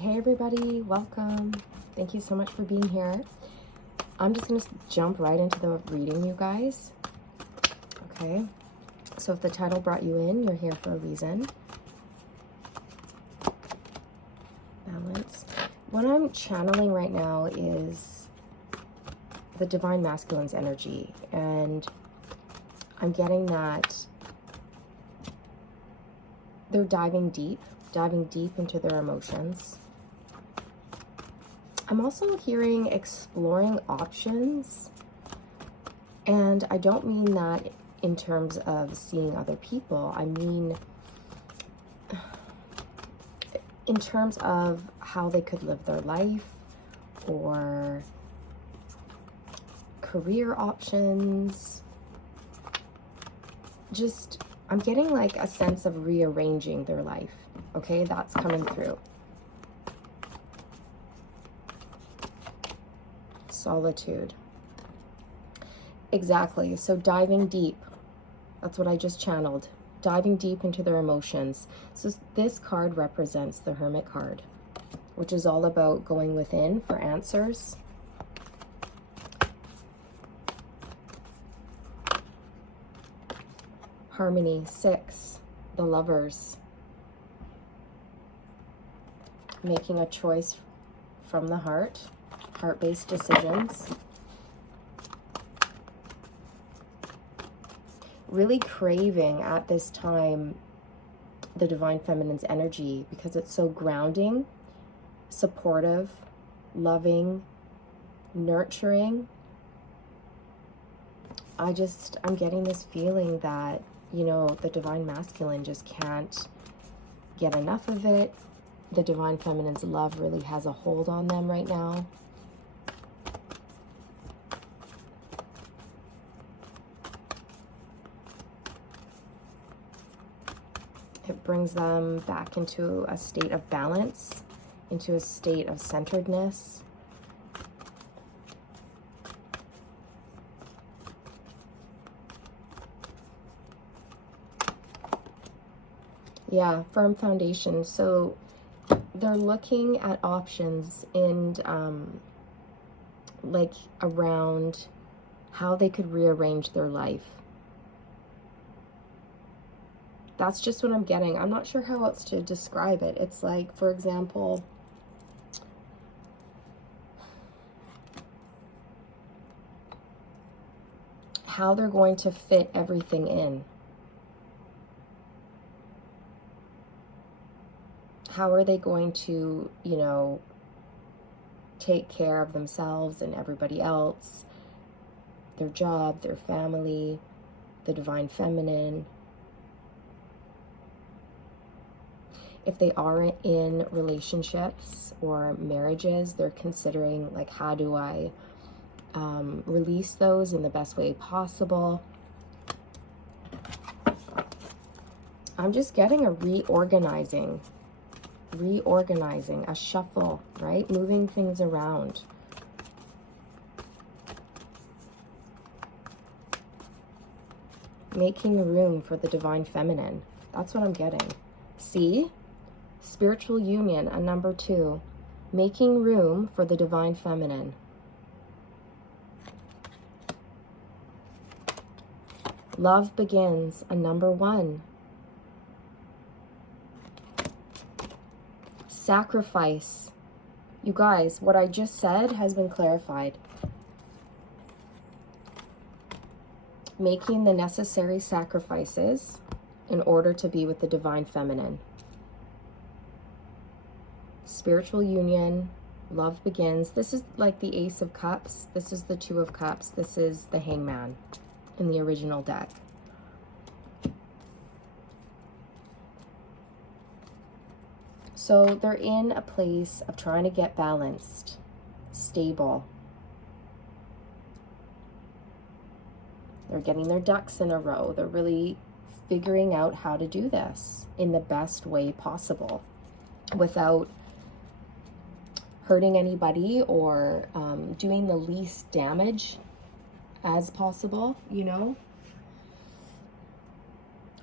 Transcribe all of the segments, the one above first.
Hey everybody, welcome. Thank you so much for being here. I'm just going to jump right into the reading, you guys. Okay, so if the title brought you in, you're here for a reason. Balance. What I'm channeling right now is the Divine Masculine's energy, and I'm getting that they're diving deep into their emotions. I'm also hearing exploring options, and I don't mean that in terms of seeing other people. I mean in terms of how they could live their life, or career options. Just, I'm getting like a sense of rearranging their life. Okay, that's coming through. Solitude. Exactly. So diving deep. That's what I just channeled. Diving deep into their emotions. So this card represents the Hermit card, which is all about going within for answers. Harmony. 6. The Lovers. Making a choice from the heart. Heart-based decisions. Really craving at this time the Divine Feminine's energy, because it's so grounding, supportive, loving, nurturing. I'm getting this feeling that, you know, the Divine Masculine just can't get enough of it. The Divine Feminine's love really has a hold on them right now. It brings them back into a state of balance, into a state of centeredness. Yeah, firm foundation. So they're looking at options and like around how they could rearrange their life. That's just what I'm getting. I'm not sure how else to describe it. It's like, for example, how they're going to fit everything in. How are they going to, you know, take care of themselves and everybody else, their job, their family, the Divine Feminine. If they are in relationships or marriages, they're considering, like, how do I release those in the best way possible. I'm just getting a reorganizing, a shuffle, right? Moving things around. Making room for the Divine Feminine. That's what I'm getting. See? Spiritual union, a number 2. Making room for the Divine Feminine. Love begins, a number 1. Sacrifice. You guys, what I just said has been clarified. Making the necessary sacrifices in order to be with the Divine Feminine. Spiritual union, love begins. This is like the Ace of Cups. This is the 2 of Cups. This is the Hangman in the original deck. So they're in a place of trying to get balanced, stable. They're getting their ducks in a row. They're really figuring out how to do this in the best way possible without hurting anybody or doing the least damage as possible, you know.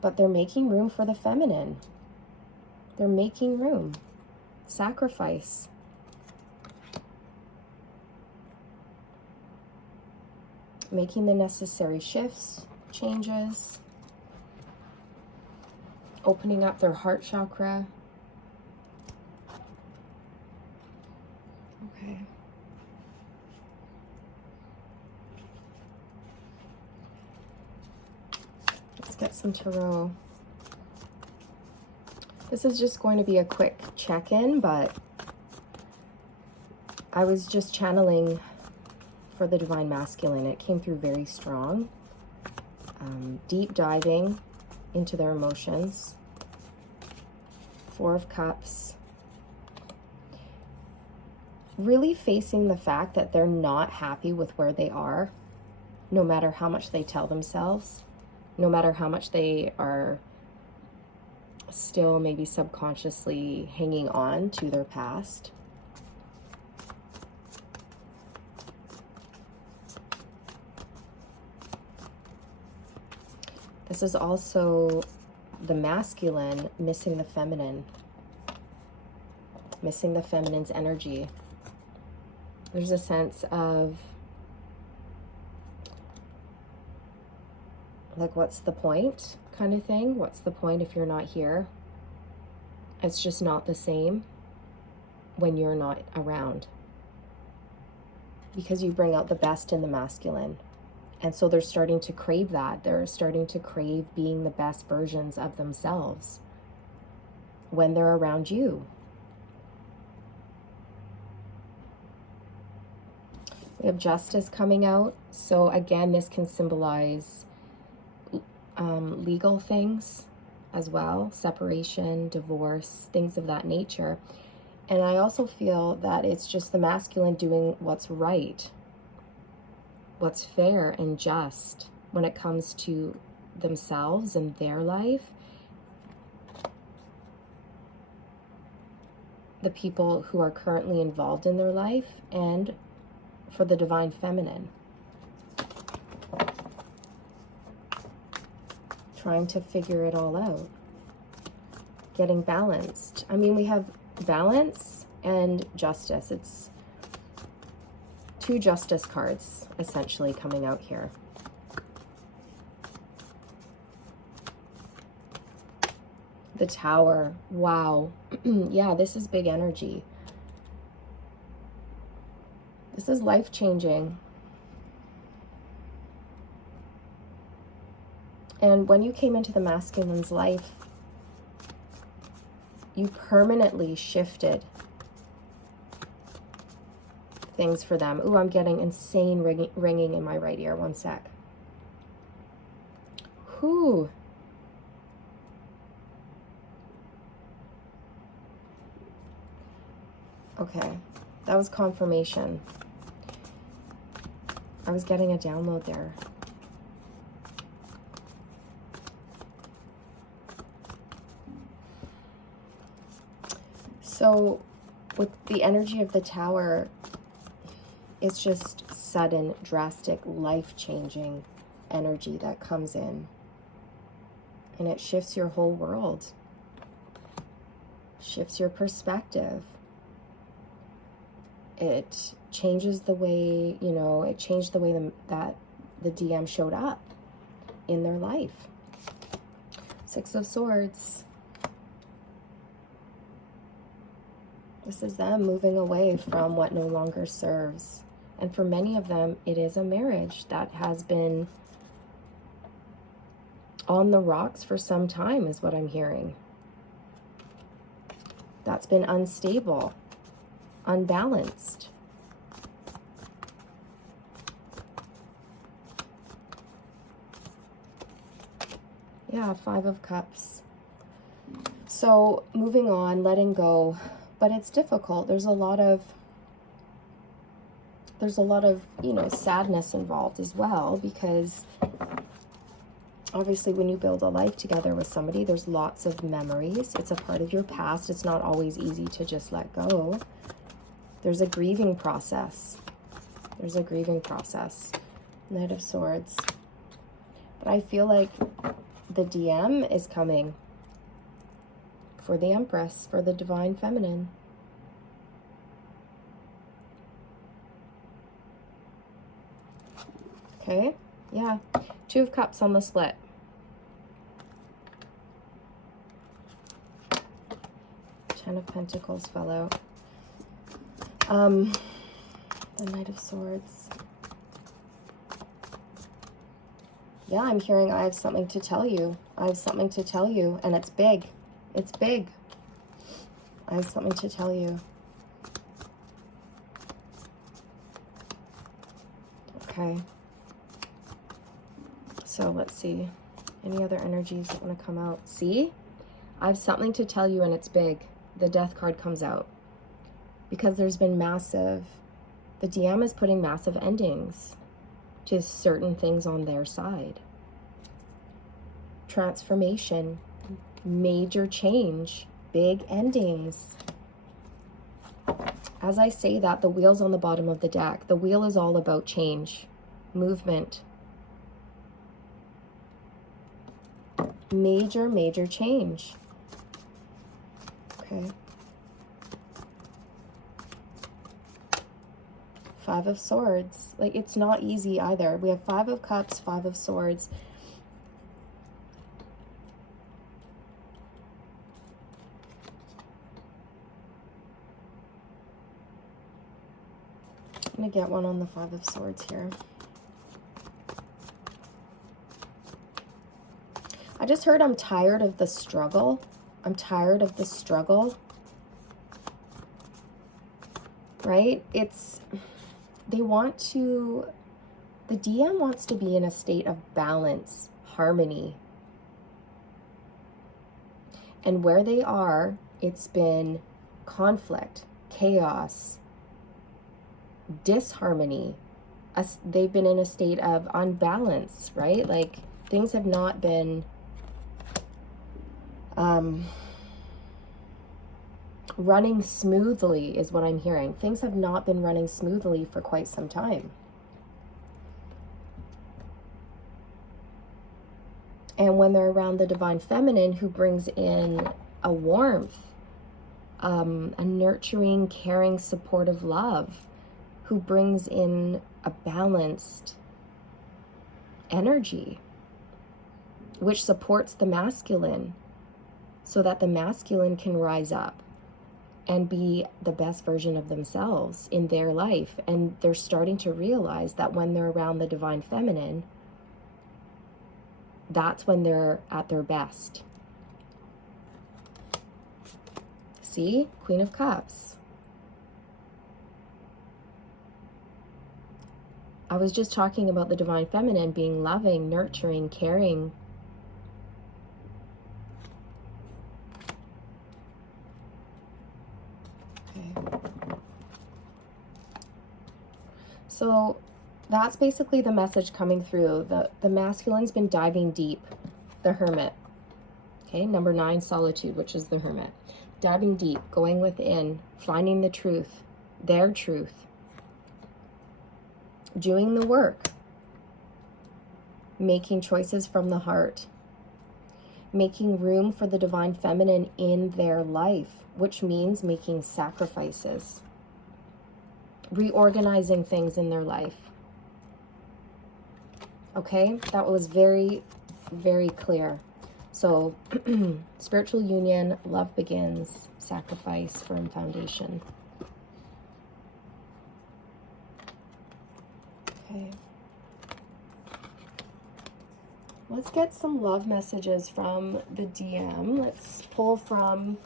But they're making room for the feminine. They're making room. Sacrifice. Making the necessary shifts, changes. Opening up their heart chakra. Okay. Let's get some tarot. This is just going to be a quick check-in, but I was just channeling for the Divine Masculine. It came through very strong. Deep diving into their emotions. Four of Cups. Really facing the fact that they're not happy with where they are, no matter how much they tell themselves, no matter how much they are still maybe subconsciously hanging on to their past. This is also the masculine missing the feminine, missing the feminine's energy. There's a sense of, like, what's the point kind of thing? What's the point if you're not here? It's just not the same when you're not around, because you bring out the best in the masculine. And so they're starting to crave that. They're starting to crave being the best versions of themselves when they're around you. We have Justice coming out. So again, this can symbolize legal things as well, separation, divorce, things of that nature. And I also feel that it's just the masculine doing what's right, what's fair and just when it comes to themselves and their life. The people who are currently involved in their life, and for the Divine Feminine. Trying to figure it all out. Getting balanced. I mean, we have balance and justice. It's two justice cards essentially coming out here. The Tower. Wow. Yeah, this is big energy. This is life-changing. And when you came into the masculine's life, you permanently shifted things for them. Ooh, I'm getting insane ringing in my right ear. One sec. Whew. Okay, that was confirmation. I was getting a download there. So with the energy of the Tower, it's just sudden, drastic, life-changing energy that comes in. And it shifts your whole world. Shifts your perspective. It changes the way, you know, it changed the way that the DM showed up in their life. Six of Swords. This is them moving away from what no longer serves. And for many of them, it is a marriage that has been on the rocks for some time, is what I'm hearing. That's been unstable, unbalanced. Yeah, Five of Cups. So moving on, letting go. But it's difficult. There's a lot of, you know, sadness involved as well, because obviously when you build a life together with somebody, there's lots of memories. It's a part of your past. It's not always easy to just let go. There's a grieving process. There's a grieving process. Knight of Swords. But I feel like the DM is coming for the Empress, for the Divine Feminine. Okay, yeah. Two of Cups on the split. Ten of Pentacles fell out. The Knight of Swords. Yeah, I'm hearing I have something to tell you. I have something to tell you, and it's big. It's big. I have something to tell you. Okay. So let's see. Any other energies that want to come out? See? I have something to tell you, and it's big. The Death card comes out. Because there's been massive... The DM is putting massive endings to certain things on their side. Transformation. Major change. Big endings. As I say that, the wheel's on the bottom of the deck. The wheel is all about change. Movement. Major, major change. Okay. Five of Swords. Like, it's not easy either. We have Five of Cups, Five of Swords. I'm going to get one on the Five of Swords here. I just heard I'm tired of the struggle. I'm tired of the struggle. Right? It's... They want to... The DM wants to be in a state of balance, harmony. And where they are, it's been conflict, chaos, disharmony. They've been in a state of unbalance, right? Like, things have not been running smoothly is what I'm hearing. Things have not been running smoothly for quite some time. And when they're around the Divine Feminine, who brings in a warmth, a nurturing, caring, supportive love, who brings in a balanced energy, which supports the masculine, so that the masculine can rise up and be the best version of themselves in their life. And they're starting to realize that when they're around the Divine Feminine, that's when they're at their best. See? Queen of Cups. I was just talking about the Divine Feminine being loving, nurturing, caring. So that's basically the message coming through. The masculine's been diving deep. The Hermit. Okay, number 9, Solitude, which is the Hermit. Diving deep, going within, finding the truth, their truth. Doing the work. Making choices from the heart. Making room for the Divine Feminine in their life, which means making sacrifices. Reorganizing things in their life. Okay, that was very, very clear. So, spiritual union, love begins, sacrifice, firm foundation. Okay. Let's get some love messages from the DM. Let's pull from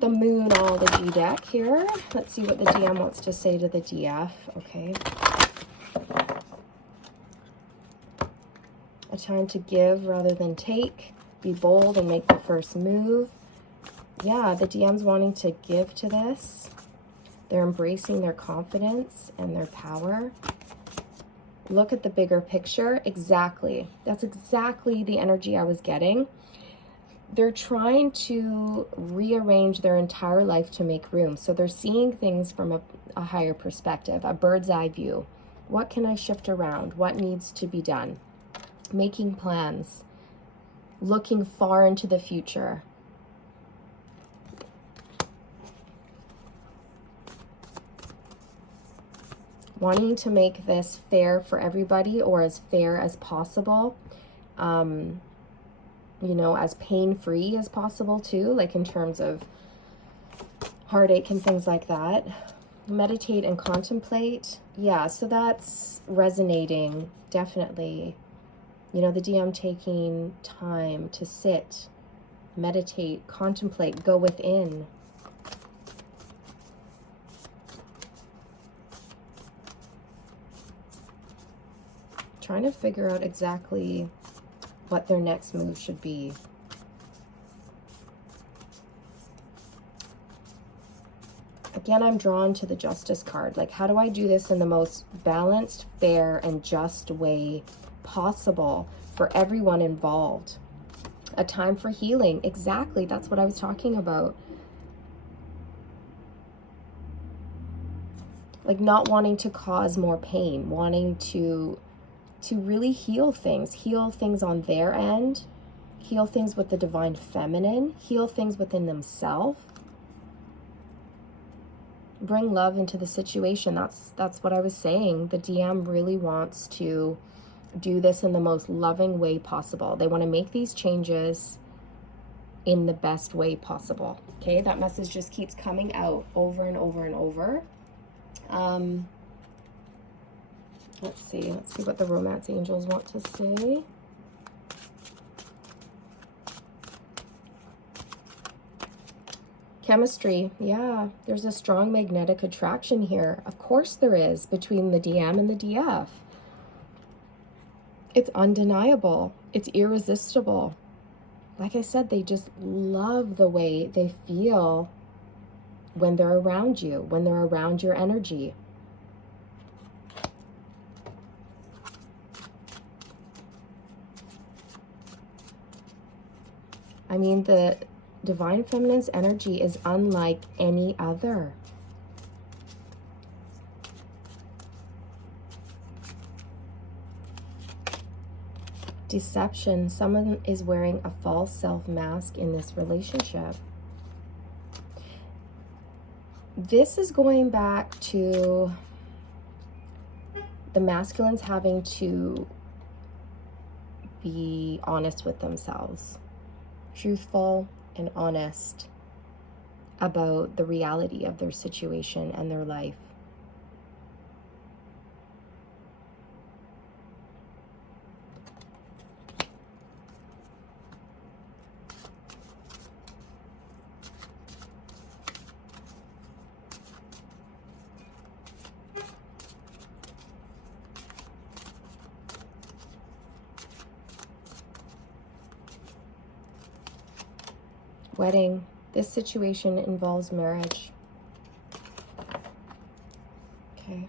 the Moonology deck here. Let's see what the DM wants to say to the DF. Okay. A time to give rather than take. Be bold and make the first move. Yeah, the DM's wanting to give to this. They're embracing their confidence and their power. Look at the bigger picture. Exactly. That's exactly the energy I was getting. They're trying to rearrange their entire life to make room. So they're seeing things from a higher perspective, a bird's eye view. What can I shift around? What needs to be done? Making plans. Looking far into the future. wanting to make this fair for everybody, or as fair as possible. You know, as pain-free as possible too, like in terms of heartache and things like that. Meditate and contemplate. Yeah, so that's resonating, definitely. You know, the DM taking time to sit, meditate, contemplate, go within. Trying to figure out exactly what their next move should be. Again, I'm drawn to the Justice card. Like, how do I do this in the most balanced, fair, and just way possible for everyone involved? A time for healing. Exactly. That's what I was talking about. Like, not wanting to cause more pain, wanting to really heal things on their end, heal things with the divine feminine, heal things within themselves. Bring love into the situation. That's what I was saying. The DM really wants to do this in the most loving way possible. They want to make these changes in the best way possible. Okay, that message just keeps coming out over and over and over. Let's see what the romance angels want to say. Chemistry, yeah, there's a strong magnetic attraction here. Of course there is, between the DM and the DF. It's undeniable. It's irresistible. Like I said, they just love the way they feel when they're around you, when they're around your energy. I mean, the divine feminine's energy is unlike any other. Deception. Someone is wearing a false self mask in this relationship. This is going back to the masculines having to be honest with themselves, truthful and honest about the reality of their situation and their life. Wedding. This situation involves marriage. Okay.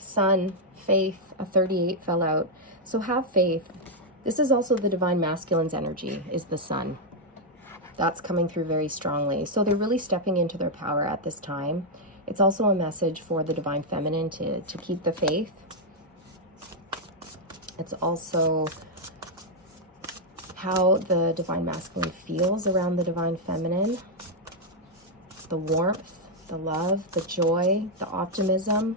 Sun, faith, a 38 fell out. So have faith. This is also the divine masculine's energy, is the sun. That's coming through very strongly. So they're really stepping into their power at this time. It's also a message for the divine feminine to keep the faith. It's also how the divine masculine feels around the divine feminine. The warmth, the love, the joy, the optimism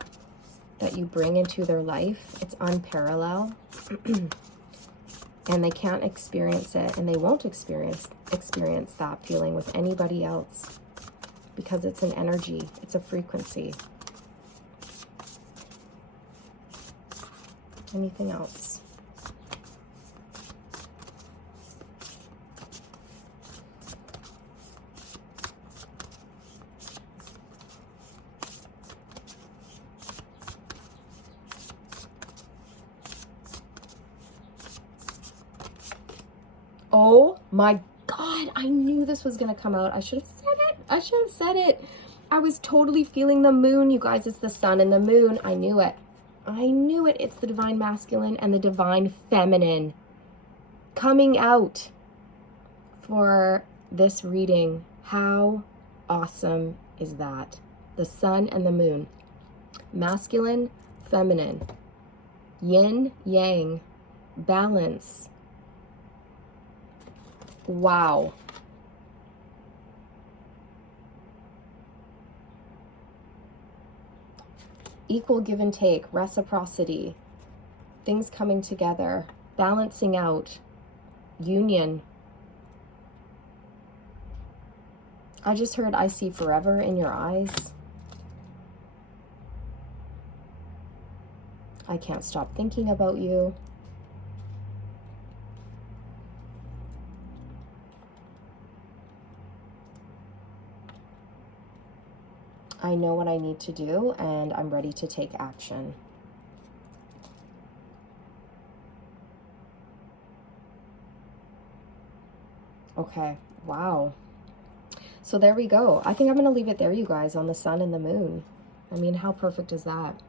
that you bring into their life. It's unparalleled. And they can't experience it, and they won't experience that feeling with anybody else, because it's an energy, it's a frequency. Anything else? Oh my God, I knew this was going to come out. I should have said it. I was totally feeling the moon, you guys. It's the sun and the moon. I knew it. It's the divine masculine and the divine feminine coming out for this reading. How awesome is that? The sun and the moon. Masculine, feminine. Yin, yang. balance. Wow. Equal give and take, reciprocity, things coming together, balancing out, union. I just heard, I see forever in your eyes. I can't stop thinking about you. I know what I need to do, and I'm ready to take action. Okay, wow. So there we go. I think I'm going to leave it there, you guys, on the sun and the moon. I mean, how perfect is that?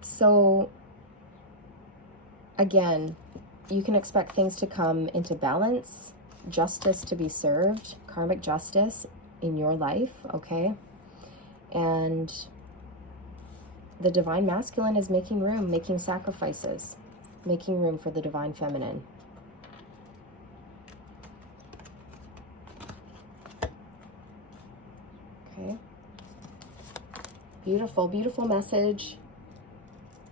So, again, you can expect things to come into balance, justice to be served, karmic justice in your life, okay? And the divine masculine is making room, making sacrifices, making room for the divine feminine. Okay. Beautiful, beautiful message.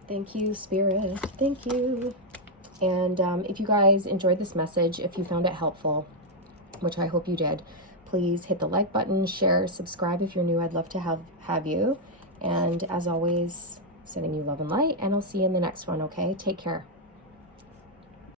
Thank you, Spirit. Thank you. And if you guys enjoyed this message, if you found it helpful, which I hope you did, please hit the like button, share, subscribe if you're new. I'd love to have you. And as always, sending you love and light, and I'll see you in the next one, okay? Take care.